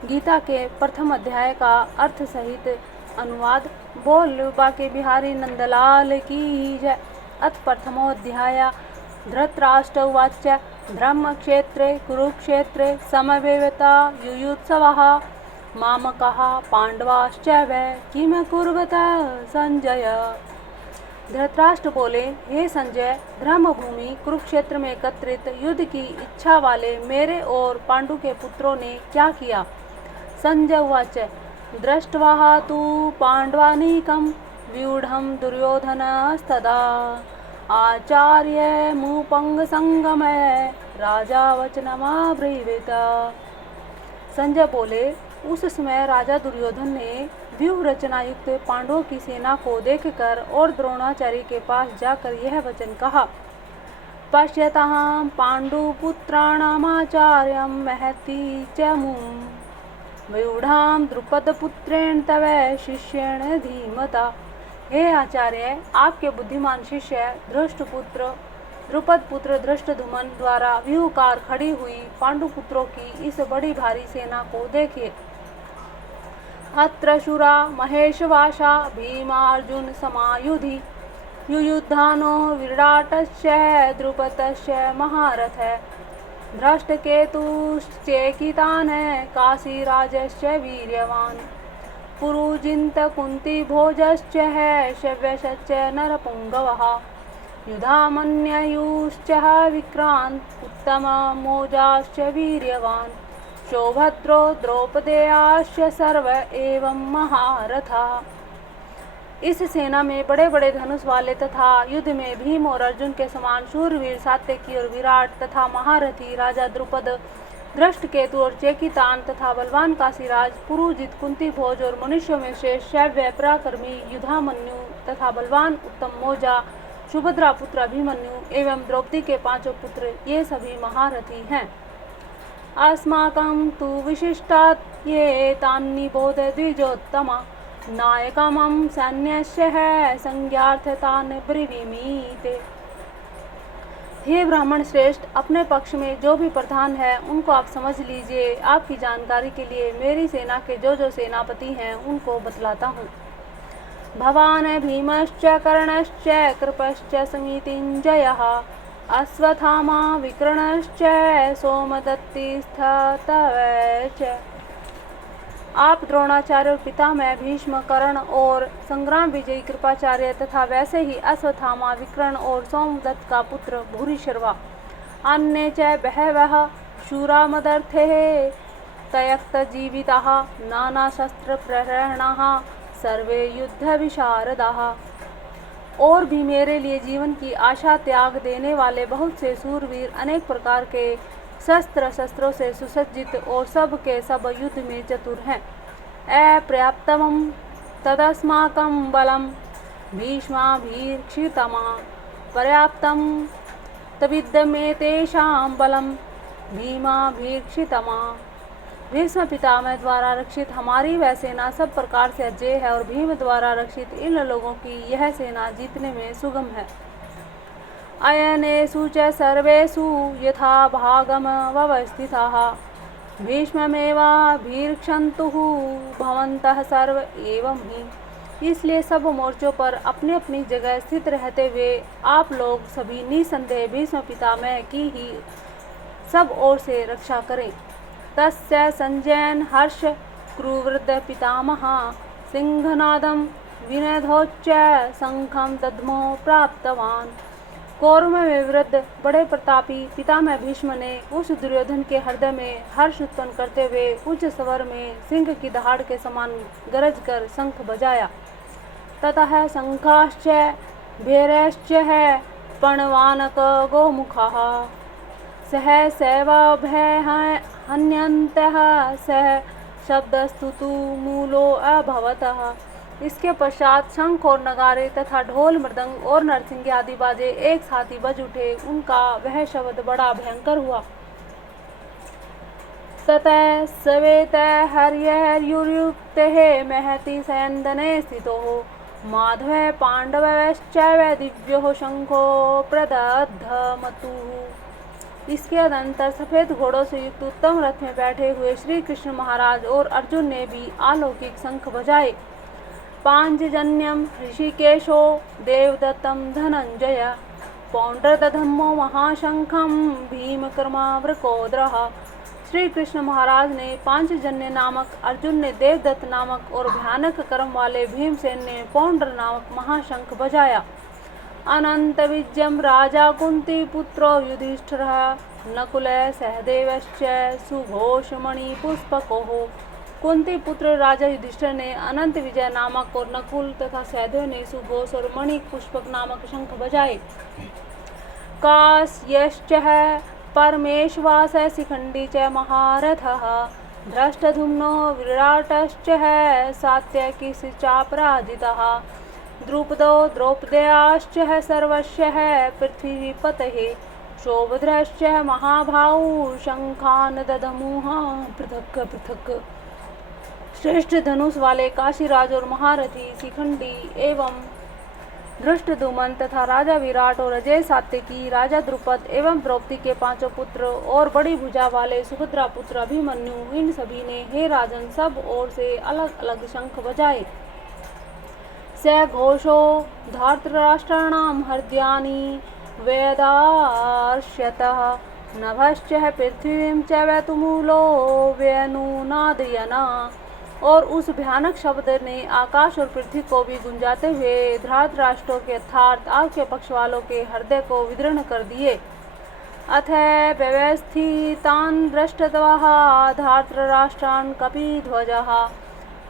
गीता के प्रथम अध्याय का अर्थ सहित अनुवाद। बोल बाके बिहारी नंदलाल की जय। अथ प्रथमोऽध्याय। धृतराष्ट्र उवाच ब्रह्मक्षेत्रे कुरुक्षेत्रे समवेता युयुत्सवः मामकाः पांडवाश्चैव किम कुर्वत संजय। धृतराष्ट्र बोले, हे संजय, ब्रह्मभूमि कुरुक्षेत्र में एकत्रित युद्ध की इच्छा वाले मेरे और पांडु के पुत्रों ने क्या किया। संजय उवाच दृष्ट्वा तु पाण्डवानीकं व्यूढं दुर्योधनस्तदा आचार्यमुपसंगम्य राजा वचनमब्रवीत्। संजय बोले, उस समय राजा दुर्योधन ने व्यूह रचना युक्त पांडवों की सेना को देखकर और द्रोणाचार्य के पास जाकर यह वचन कहा। पश्यतां पाण्डुपुत्राणामाचार्यं महती च मुं व्यूढां द्रुपदपुत्रेण तव शिष्येण धीमता। हे आचार्य, आपके बुद्धिमान शिष्य द्रुपद पुत्र धृष्टद्युम्न द्वारा व्यूहकार खड़ी हुई पांडुपुत्रों की इस बड़ी भारी सेना को देखिए। अत्र शूरा महेशवासा भीमार्जुन समायुधि युयुधानो विराटस्य द्रुपदस्य महारथ धृष्टकेतुश्चेकितान् काशीराजस्य वीर्यवान् पुरुजिन्त कुन्तीभोजश्च शव्यश्च नरपुङ्गवः युधामन्ययुश्च विक्रान्त उत्तममोजाश्च वीर्यवान् सौभद्रो द्रौपदेयाश्च सर्व एवं महारथा। इस सेना में बड़े बड़े धनुष वाले तथा युद्ध में भीम और अर्जुन के समान शूरवीर सात्यकी और विराट तथा महारथी राजा द्रुपद, धृष्टकेतु और चेकितान तथा बलवान काशीराज, पुरुजित, कुंती भोज और मनुष्यों में श्रेष्ठ शैव्य पराक्रमी युधामन्यु तथा बलवान उत्तम मौजा, सुभद्रा पुत्र अभिमन्यु एवं द्रौपदी के पांचों पुत्र, ये सभी महारथी हैं। अस्माकं तु विशिष्टात् ये तान्निबोध द्विजोत्तमा नायकमं सैन्यस्य संज्ञार्थतान् ब्रवीमीते। हे ब्राह्मण श्रेष्ठ, अपने पक्ष में जो भी प्रधान है उनको आप समझ लीजिए। आपकी जानकारी के लिए मेरी सेना के जो जो सेनापति हैं उनको बतलाता हूँ। भवान् भीमश्च कर्णश्च कृपश्च समितिञ्जयः अश्वत्थामा विकर्णश्च सोमदत्तिस्तव। आप द्रोणाचार्य और पितामह भीष्म, कर्ण और संग्राम विजयी कृपाचार्य तथा वैसे ही अश्वत्थामा, विकर्ण और सोमदत्त का पुत्र भूरिश्रवा, अन्ये च बहवः शूरा मदर्थे त्यक्तजीविताः नानाशस्त्रप्रहरणाः सर्वे युद्ध विशारदाः। और भी मेरे लिए जीवन की आशा त्याग देने वाले बहुत से सूरवीर अनेक प्रकार के शस्त्रों से सुसज्जित और सब के सब युद्ध में चतुर हैं। अपर्याप्तम तदस्माकं बलम भीष्माभिरक्षितमा पर्याप्तम तविद्यमेतेषां बलम भीमाभिरक्षितमा। भीष्म पितामह द्वारा रक्षित हमारी वह सेना सब प्रकार से अजेय है और भीम द्वारा रक्षित इन लोगों की यह सेना जीतने में सुगम है। अयनेषु च सर्वेषु यथा भागमवस्थिताः भीष्ममेवाभिरक्षन्तुः भवन्तः सर्व एवं ही। इसलिए सब मोर्चों पर अपनी अपनी जगह स्थित रहते हुए आप लोग सभी निसंदेह भीष्म पितामह की ही सब ओर से रक्षा करें। तस्य संजयन हर्ष क्रुवृद्ध पितामह सिंहनादं विनोदोच्च शंखं दद्मो प्राप्तवान्। कौरव में वृद्ध बड़े प्रतापी पितामह भीष्म ने उस दुर्योधन के हृदय में हर्ष उत्पन्न करते हुए उच्च स्वर में सिंह की दहाड़ के समान गरज कर शंख बजाया। ततः शंखाश्च भैरश्च पणवानक गोमुखाः सहसैवाभयहन्यन्तः सह शब्दस्तुतु मूलो अभवतः। इसके पश्चात शंख और नगारे तथा ढोल, मृदंग और नरसिंगे आदि बाजे एक साथ ही बज उठे। उनका वह शब्द बड़ा भयंकर हुआ। ततः सवेतः हर्ययुक्ते महति सयन्दने स्थितो माधव पाण्डवश्चैव दिव्यो शंखो प्रदद्धमतुः। इसके अनंतर सफेद घोड़ों से युक्त उत्तम रथ में बैठे हुए श्री कृष्ण महाराज और अर्जुन ने भी अलौकिक शंख बजाए। पांचजन्यम ऋषिकेशो देवदत्तम धनंजय पौंड्रदधम्मो महाशंखम भीमकर्मावृकोद्रः। श्री कृष्ण महाराज ने पांचजन्य नामक, अर्जुन ने देवदत्त नामक और भयानक कर्म वाले भीमसेन ने पौंड्र नामक महाशंख बजाया। अनंत विजयम राजा कुंती पुत्रो युधिष्ठिरः नकुल सहदेवश्च सुघोषमणि पुष्पकोः। कुंती पुत्र राजा युधिष्ठिर ने अनंत विजय नामक और नकुल तथा सहदेव ने सुघोष और मणि पुष्पक नामक शंख बजाए। काश्यश्च परमेश्वास शिखंडी च महारथः धृष्टद्युम्नो विराटश्च सात्यकी चापराजितः द्रुपदो द्रौपदेयाश्च सर्वस्य पृथ्वीपतये शोभद्रश्च महाभाऊ शंखान ददमुः पृथक पृथक। श्रेष्ठ धनुष वाले काशीराज और महारथी शिखंडी एवं धृष्टद्युम्न तथा राजा विराट और अजय सात्यकी, राजा द्रुपद एवं द्रौपदी के पांचों पुत्र और बड़ी भुजा वाले सुभद्रा पुत्र अभिमन्यु, इन सभी ने हे राजन सब ओर से अलग अलग शंख बजाए। स घोषो धार्तराष्ट्राणां हृदयानि वेदार्ष्यतः नभश्च पृथ्वीं च वैतुमूलो व्यनुनादयना। और उस भयानक शब्द ने आकाश और पृथ्वी को भी गुंजाते हुए धृतराष्ट्रों के अर्थात आपके पक्ष वालों के हृदय को विदीर्ण कर दिए। अथ व्यवस्थितान् दृष्टवः धार्तराष्ट्रान् कपिध्वजः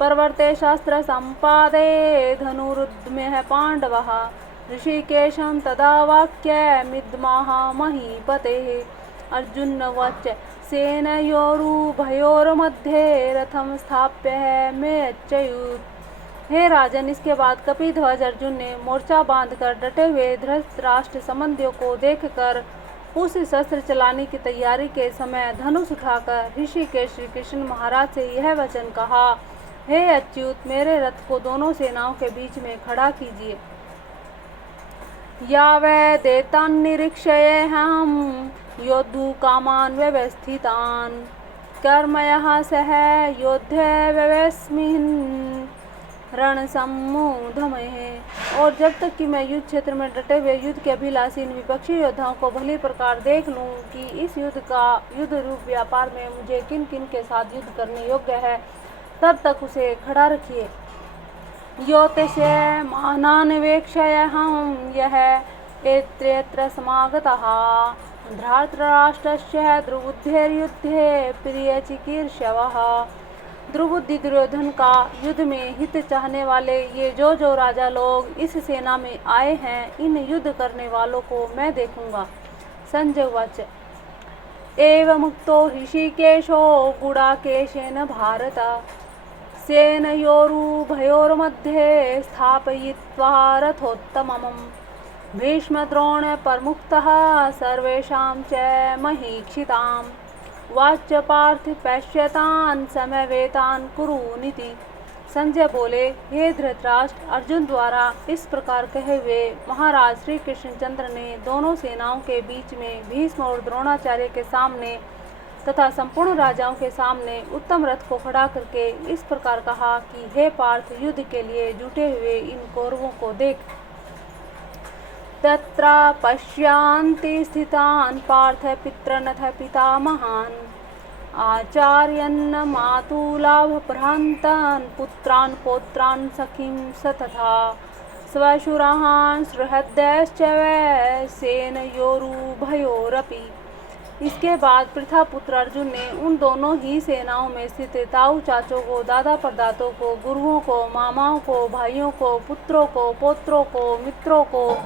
पर्वते शस्त्र संपादे धनुरुद्यमः पांडवः ऋषिकेशं तदा वाक्यमिदमाह महीपतेः। अर्जुन उवाच सेनयोरुभयोर्मध्ये रथम स्थाप्य मेच्युत। हे राजन, इसके बाद कपिध्वज अर्जुन ने मोर्चा बांधकर डटे हुए धृतराष्ट्र संबंधियों को देखकर उस शस्त्र चलाने की तैयारी के समय धनुष उठाकर ऋषिकेश श्री कृष्ण महाराज से यह वचन कहा, हे अच्युत, मेरे रथ को दोनों सेनाओं के बीच में खड़ा कीजिए। यावै देतान् निरीक्षयेऽहं योद्धु कामान् व्यवस्थितान् कर्मयः सह योद्धे व्यवस्मिन् रणसम्मुधमहे। और जब तक कि मैं युद्ध क्षेत्र में डटे हुए युद्ध के अभिलाषी इन विपक्षी योद्धाओं को भली प्रकार देख लूं कि इस युद्ध रूप व्यापार में मुझे किन किन के साथ युद्ध करने योग्य है, तब तक उसे खड़ा रखिए। योतिषे मानान्वेक्षयहं यः एत्यत्र समागतः धृतराष्ट्रस्य द्रुबुद्धेर्युद्धे प्रियचिकीर्षवः। द्रुबुद्धि दुर्योधन का युद्ध में हित चाहने वाले ये जो राजा लोग इस सेना में आए हैं, इन युद्ध करने वालों को मैं देखूंगा। संजय उवाच एवमुक्तो ऋषिकेशो गुडाकेशेन भारत सेनयोरुभयोर्मध्ये स्थापयित्वा रथोत्तमम् भीष्मद्रोण प्रमुक्तः सर्वेषां च महीक्षिताम् वाच पार्थ पश्यतान् समवेतान् कुरुनिति। संजय बोले, हे धृतराष्ट्र, अर्जुन द्वारा इस प्रकार कहे हुए महाराज श्री कृष्णचंद्र ने दोनों सेनाओं के बीच में भीष्म और द्रोणाचार्य के सामने तथा संपूर्ण राजाओं के सामने उत्तम रथ को खड़ा करके इस प्रकार कहा कि हे पार्थ, युद्ध के लिए जुटे हुए इन कौरवों को देख। तत्र पश्यन्ति स्थितान् पार्थ पितरनथ पितामहान् आचार्यन् मातुलाभभ्रान्तान् पुत्रान् पौत्रान् सखीं सतथा स्वशुरान् सुहृदश्च वै सेनयोरुभयोरपि। इसके बाद पृथापुत्र अर्जुन ने उन दोनों ही सेनाओं में स्थित ताऊ चाचों को, दादा परदातों को, गुरुओं को, मामाओं को, भाइयों को, पुत्रों को, पौत्रों को, मित्रों को,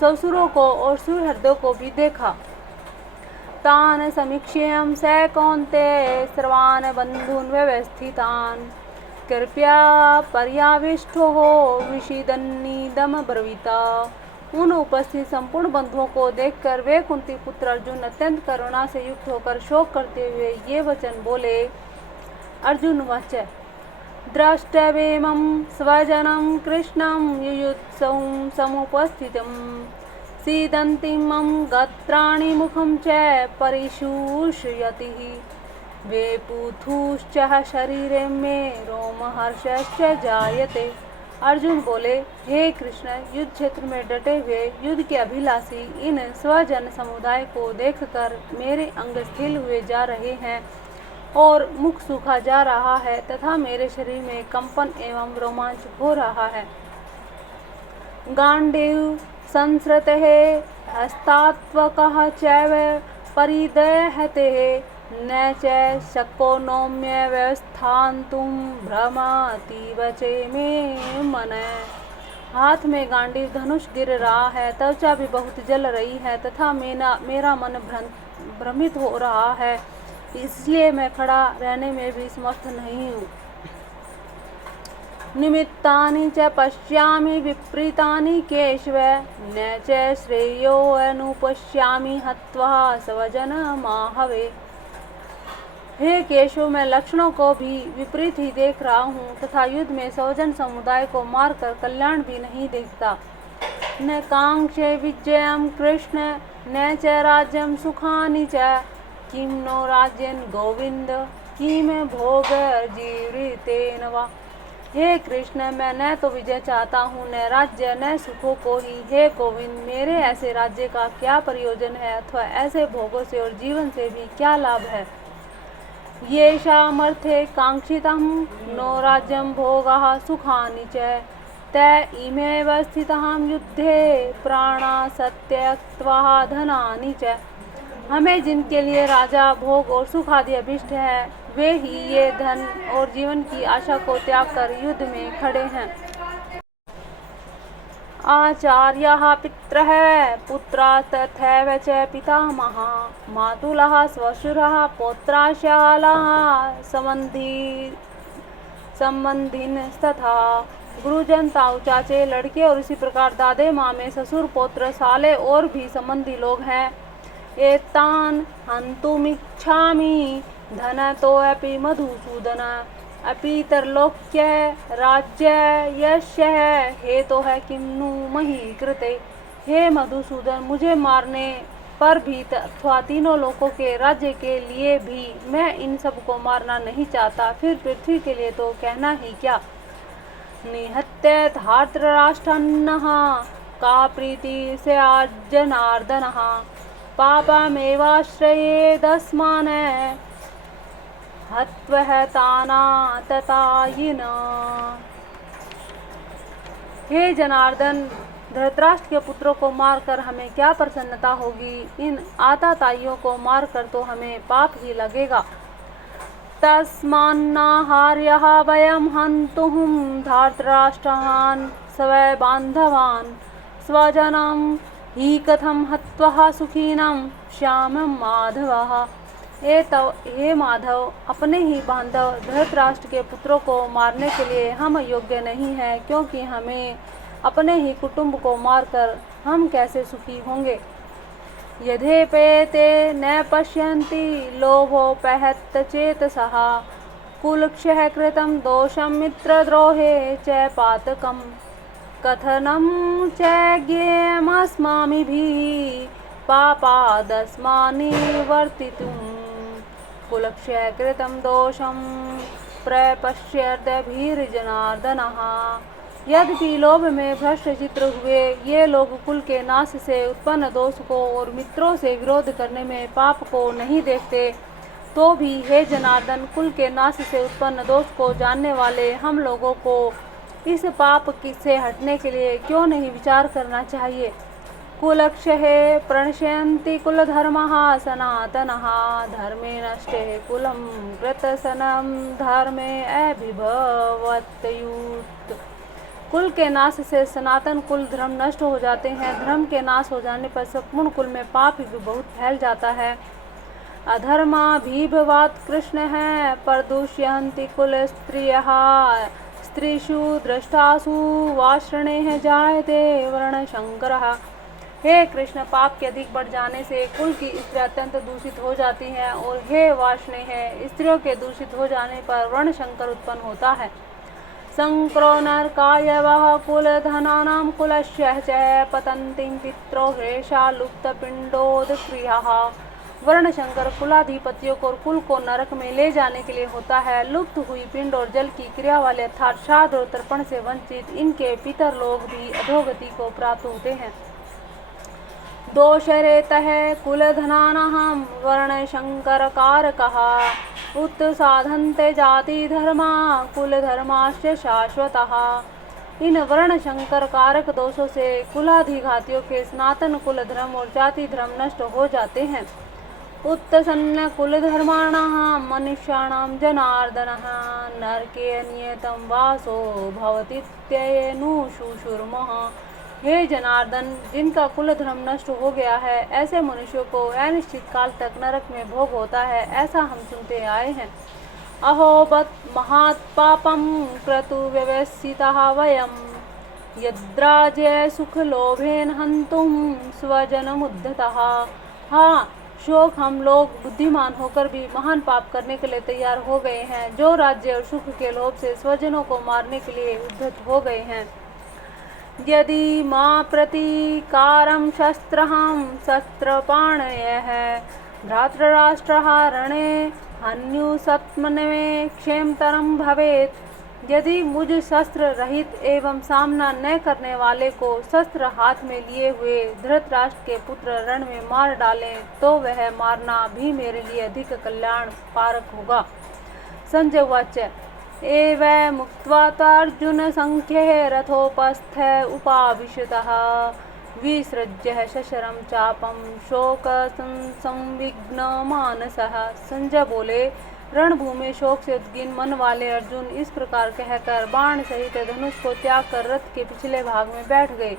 ससुरों को और सुहृदों को भी देखा। तान समीक्ष्यं स कौन्तेय सर्वान् बन्धून् व्यवस्थितान् कृपया पर्याविष्टो विषीदन्निदमब्रवीता। उन उपस्थित संपूर्ण बंधुओं को देखकर वे कुंती पुत्र अर्जुन अत्यंत करुणा से युक्त होकर शोक करते हुए ये वचन बोले। अर्जुन उवाच द्रष्टव्येमं स्वजनं कृष्णं युयुत्सवं समुपस्थितं सीदन्ति मम गत्राणि मुखं च परिशुष्यति वेपुथुश्च शरीरे में रोमहर्षश्च जायते। अर्जुन बोले, हे कृष्ण, युद्ध क्षेत्र में डटे हुए युद्ध के अभिलाषी इन स्वजन समुदाय को देखकर मेरे अंग स्थिर हुए जा रहे हैं और मुख सूखा जा रहा है तथा मेरे शरीर में कंपन एवं रोमांच हो रहा है। गांडीव संसृतेः हस्तात्वकः चैव परिदहतेः न च शक्नोम्य व्यवस्थान्तुं भ्रमातीव च मे मनः। हाथ में गांडीव धनुष गिर रहा है, त्वचा भी बहुत जल रही है तथा मेरा मन भ्रमित हो रहा है, इसलिए मैं खड़ा रहने में भी समर्थ नहीं हूँ। निमित्तानि च पश्यामि विपरीतानि केशव न च श्रेयो अनुपश्यामि हत्वा स्वजनमाहवे। हे केशव, मैं लक्षणों को भी विपरीत ही देख रहा हूँ तथा युद्ध में स्वजन समुदाय को मारकर कल्याण भी नहीं देखता। न कांक्षे विजयं कृष्ण न च राज्यं सुखानि च किं नो राज्यं गोविंद किम भोगर्जीवितेन वा। हे कृष्ण, मैं न तो विजय चाहता हूँ न राज्य न सुखों को ही। हे गोविंद, मेरे ऐसे राज्य का क्या प्रयोजन है अथवा ऐसे भोगों से और जीवन से भी क्या लाभ है। येषामर्थे कांक्षितं नो राज्यं भोगः सुखानि च त इमेव स्थितां युद्धे प्राणाः त्यक्त्वा धनानि च। हमें जिनके लिए राजा भोग और सुख आदि अभिष्ट है, वे ही ये धन और जीवन की आशा को त्याग कर युद्ध में खड़े हैं। आचार्याः पितरः पुत्राः तथैव च पितामहाः मातुलः श्वशुरः पौत्राशालाः संबंधिनस्तथा। गुरुजन, ताऊ, चाचे, लड़के और इसी प्रकार दादे मामे, ससुर, पौत्र, साले और भी संबंधी लोग हैं। एतान् हन्तुमिच्छामि धनतोऽपि मधुसूदन अपीतरलोक्य राज्य यस्य हेतोः किं नु मही कृते। हे मधुसूदन, मुझे मारने पर भी अथवा तीनों लोकों के राज्य के लिए भी मैं इन सब को मारना नहीं चाहता, फिर पृथ्वी के लिए तो कहना ही क्या। निहत्य धार्तराष्ट्रान्नः का प्रीति से जनार्दनः पापमेवाश्रयेदस्मान् हत्वः तानाततायिन। हे जनार्दन, धृतराष्ट्र के पुत्रों को मारकर हमें क्या प्रसन्नता होगी। इन आताताइयों को मारकर तो हमें पाप ही लगेगा। तस्मान्नाहार्यः वयं हन्तुं धार्तराष्ट्रान् स्वबान्धवान् स्वजनं ही कथं हत्वा सुखीनं श्यामं माधवः। हे माधव, अपने ही बांधव धृतराष्ट्र के पुत्रों को मारने के लिए हम योग्य नहीं हैं, क्योंकि हमें अपने ही कुटुंब को मारकर हम कैसे सुखी होंगे। यद्यपेते न पश्यन्ति लोभोपहत चेतसः कुलक्षय कृतं दोषं मित्रद्रोहे च पातकम् कथनं च ज्ञेयमस्माभिः पापादस्मान्निवर्तितुं कुलक्षय कृतं दोषं प्रपश्यद्भिर्जनार्दनः। यद्यपि लोभ में भ्रष्ट चित्र हुए ये लोग कुल के नाश से उत्पन्न दोष को और मित्रों से विरोध करने में पाप को नहीं देखते, तो भी हे जनार्दन, कुल के नाश से उत्पन्न दोष को जानने वाले हम लोगों को इस पाप से हटने के लिए क्यों नहीं विचार करना चाहिए। कुलक्षये प्रणश्यन्ति कुलधर्मः सनातनः धर्मे नष्टे कुलं कृतसनं धर्मे अभिभवत्युत। कुल के नाश से सनातन कुल धर्म नष्ट हो जाते हैं। धर्म के नाश हो जाने पर संपूर्ण कुल में पाप भी बहुत फैल जाता है। अधर्माभिभवात् कृष्ण है प्रदुष्यन्ति कुल स्त्रियः स्त्रीषु दृष्टासु वाषणे जायते वर्णशंकरः। हे कृष्ण, पाप के अधिक बढ़ जाने से कुल की स्त्री अत्यंत दूषित हो जाती हैं और हे वाषणे है, स्त्रियों के दूषित हो जाने पर वर्णशंकर उत्पन्न होता है। संक्रोनर्कायवः कुलधनानां कुलस्य च पतन्ति पित्रो हृषा लुप्तपिण्डोदक्रियः। वर्णशंकर कुलाधिपतियों को और कुल को नरक में ले जाने के लिए होता है। लुप्त हुई पिंड और जल की क्रिया वाले अर्थात श्राद्ध और तर्पण से वंचित इनके पितर लोग भी अधोगति को प्राप्त होते हैं। दोषरेतः कुलधनानां वर्णशंकरकारकः उत्साधन्ते जाति धर्मा कुलधर्माश्च शाश्वतः। इन वर्ण शंकर कारक दोषों से कुलाधिघातियों के सनातन कुल धर्म और जाति धर्म नष्ट हो जाते हैं। उत्तसन्न कुलधर्माणां मनुष्याणां जनार्दनः नरके नियतं वासो भवतीत्यनुशुशुर्मः। हे जनार्दन, जिनका कुल धर्म नष्ट हो गया है ऐसे मनुष्यों को अनिश्चित काल तक नरक में भोग होता है, ऐसा हम सुनते आए हैं। अहो बत महात्पापं क्रतु व्यवसितः वयं यद्राज्य सुखलोभेन हन्तुं स्वजनमुद्धतः। हाँ, शोक हम लोग बुद्धिमान होकर भी महान पाप करने के लिए तैयार हो गए हैं, जो राज्य और सुख के लोभ से स्वजनों को मारने के लिए उद्धत हो गए हैं। यदि मां प्रतीकारं शस्त्रहं शस्त्रपाणयः भ्रातृराष्ट्रः रणे हन्युसत्मन्वे क्षेमतरं भवेत्। यदि मुझ शस्त्र रहित एवं सामना न करने वाले को शस्त्र हाथ में लिए हुए धृतराष्ट्र के पुत्र रण में मार डालें तो वह मारना भी मेरे लिए अधिक कल्याण कारक होगा। संजय उवाच एवं मुक्त्वा अर्जुन संख्ये रथोपस्थ उपाविशतः विसृज्य शशरं चापं शोक संविघ्न मानसः। संजय बोले, रणभूमि शोक से उद्गिन मन वाले अर्जुन इस प्रकार कहकर बाण सहित धनुष को त्याग कर रथ के पिछले भाग में बैठ गए।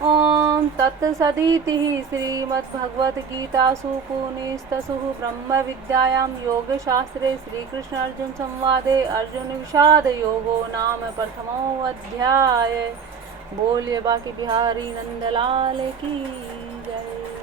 ओम तत्सदिति श्रीमद्भगवद्गीतासु उपनिषत्सु ब्रह्म विद्यायां योगशास्त्रे श्रीकृष्ण अर्जुन संवादे अर्जुन विषाद योगो नाम प्रथमोऽध्याय। बोलिए बाकी बिहारी नंदलाल की जय।